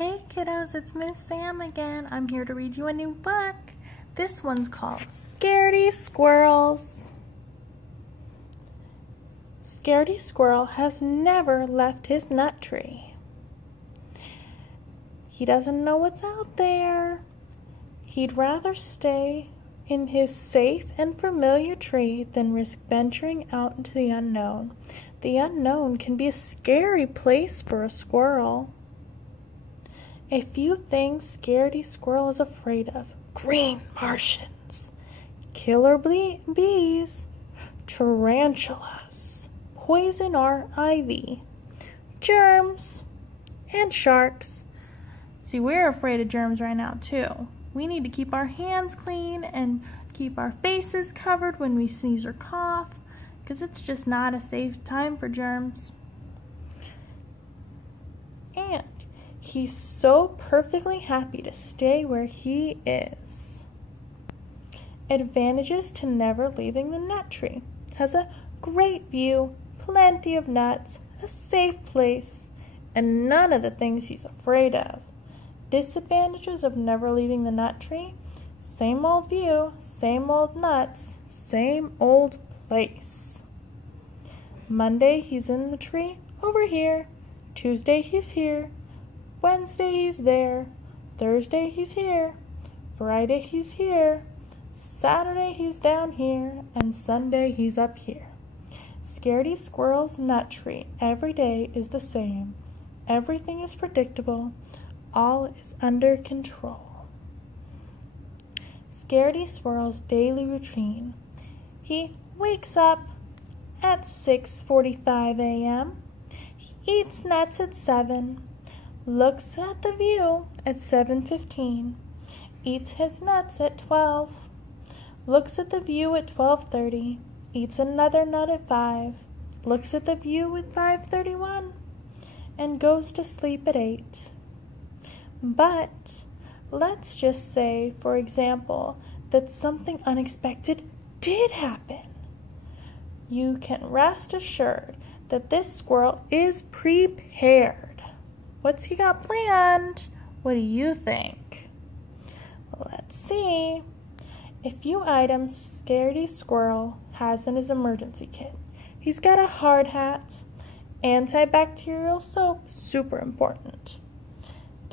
Hey kiddos, it's Miss Sam again. I'm here to read you a new book. This one's called Scaredy Squirrels. Scaredy Squirrel has never left his nut tree. He doesn't know what's out there. He'd rather stay in his safe and familiar tree than risk venturing out into the unknown. The unknown can be a scary place for a squirrel. A few things Scaredy Squirrel is afraid of: green Martians, killer bees, tarantulas, poison ivy, germs, and sharks. See, we're afraid of germs right now too. We need to keep our hands clean and keep our faces covered when we sneeze or cough, because it's just not a safe time for germs. And he's so perfectly happy to stay where he is. Advantages to never leaving the nut tree: has a great view, plenty of nuts, a safe place, and none of the things he's afraid of. Disadvantages of never leaving the nut tree: same old view, same old nuts, same old place. Monday he's in the tree over here. Tuesday he's here. Wednesday he's there. Thursday he's here. Friday he's here. Saturday he's down here. And Sunday he's up here. Scaredy Squirrel's nut tree every day is the same. Everything is predictable. All is under control. Scaredy Squirrel's daily routine: he wakes up at 6:45 a.m. He eats nuts at 7. Looks at the view at 7:15. Eats his nuts at 12. Looks at the view at 12:30. Eats another nut at 5. Looks at the view at 5:31. And goes to sleep at 8. But let's just say, for example, that something unexpected did happen. You can rest assured that this squirrel is prepared. What's he got planned? What do you think? Let's see. A few items Scaredy Squirrel has in his emergency kit. He's got a hard hat, antibacterial soap, super important,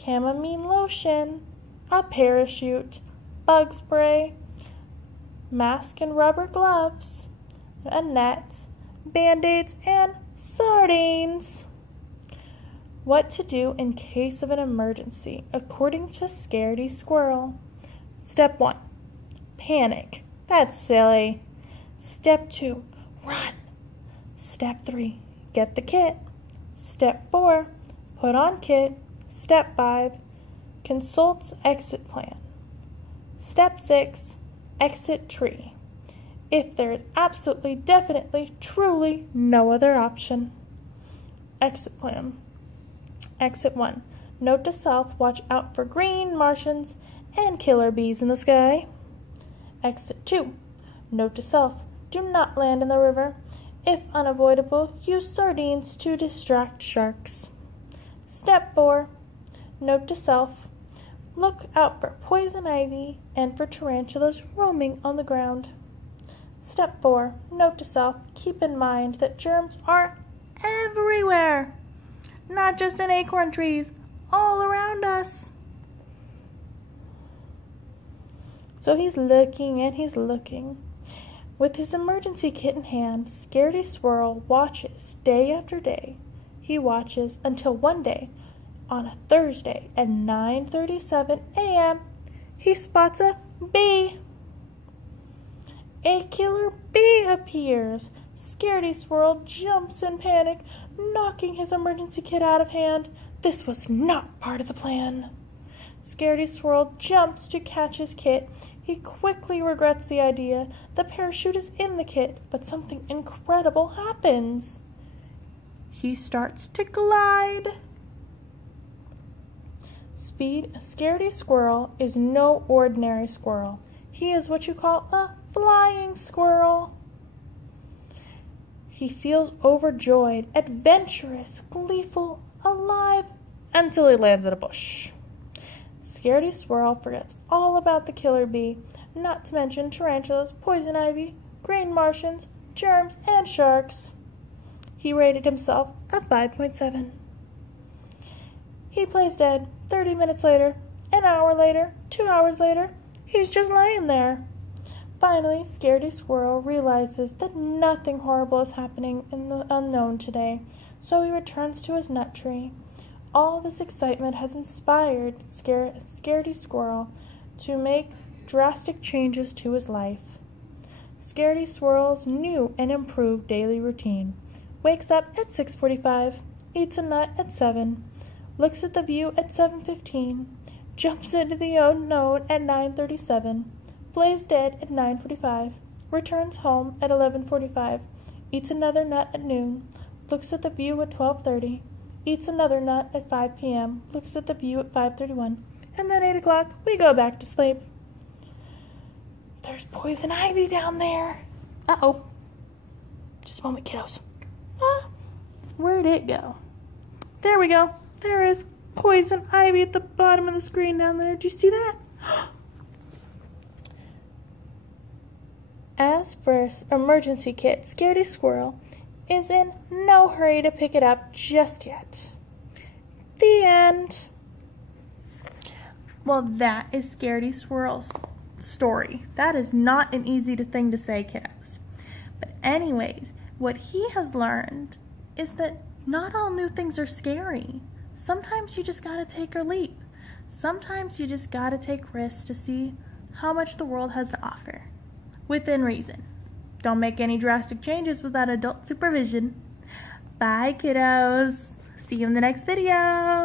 chamomile lotion, a parachute, bug spray, mask and rubber gloves, a net, band-aids, and sardines. What to do in case of an emergency, according to Scaredy Squirrel. Step 1, panic. That's silly. Step 2, run. Step 3, get the kit. Step 4, put on kit. Step 5, consult exit plan. Step 6, exit tree, if there is absolutely, definitely, truly no other option. Exit plan. Exit 1, note to self: watch out for green Martians and killer bees in the sky. Exit 2, note to self: do not land in the river. If unavoidable, use sardines to distract sharks. Step 4, note to self: look out for poison ivy and for tarantulas roaming on the ground. Step 4, note to self: keep in mind that germs are everywhere, not just in acorn trees, all around us. So he's looking and he's looking. With his emergency kit in hand, Scaredy Squirrel watches day after day. He watches until one day, on a Thursday at 9:37 a.m., he spots a bee. A killer bee appears. Scaredy Squirrel jumps in panic, knocking his emergency kit out of hand. This was not part of the plan. Scaredy Squirrel jumps to catch his kit. He quickly regrets the idea. The parachute is in the kit, but something incredible happens. He starts to glide. Scaredy Squirrel is no ordinary squirrel. He is what you call a flying squirrel. He feels overjoyed, adventurous, gleeful, alive, until he lands in a bush. Scaredy Squirrel forgets all about the killer bee, not to mention tarantulas, poison ivy, green Martians, germs, and sharks. He rated himself a 5.7. He plays dead. 30 minutes later, an hour later, 2 hours later, he's just laying there. Finally, Scaredy Squirrel realizes that nothing horrible is happening in the unknown today, so he returns to his nut tree. All this excitement has inspired Scaredy Squirrel to make drastic changes to his life. Scaredy Squirrel's new and improved daily routine: wakes up at 6:45, eats a nut at 7, looks at the view at 7:15, jumps into the unknown at 9:37, plays dead at 9:45, returns home at 11:45, eats another nut at noon, looks at the view at 12:30, eats another nut at 5 p.m., looks at the view at 5:31, and then 8 o'clock, we go back to sleep. There's poison ivy down there. Uh-oh. Just a moment, kiddos. Where'd it go? There we go. There is poison ivy at the bottom of the screen down there. Do you see that? As for emergency kit, Scaredy Squirrel is in no hurry to pick it up just yet. The end. Well, that is Scaredy Squirrel's story. That is not an easy thing to say, kiddos. But anyways, what he has learned is that not all new things are scary. Sometimes you just gotta take a leap. Sometimes you just gotta take risks to see how much the world has to offer, within reason. Don't make any drastic changes without adult supervision. Bye, kiddos. See you in the next video.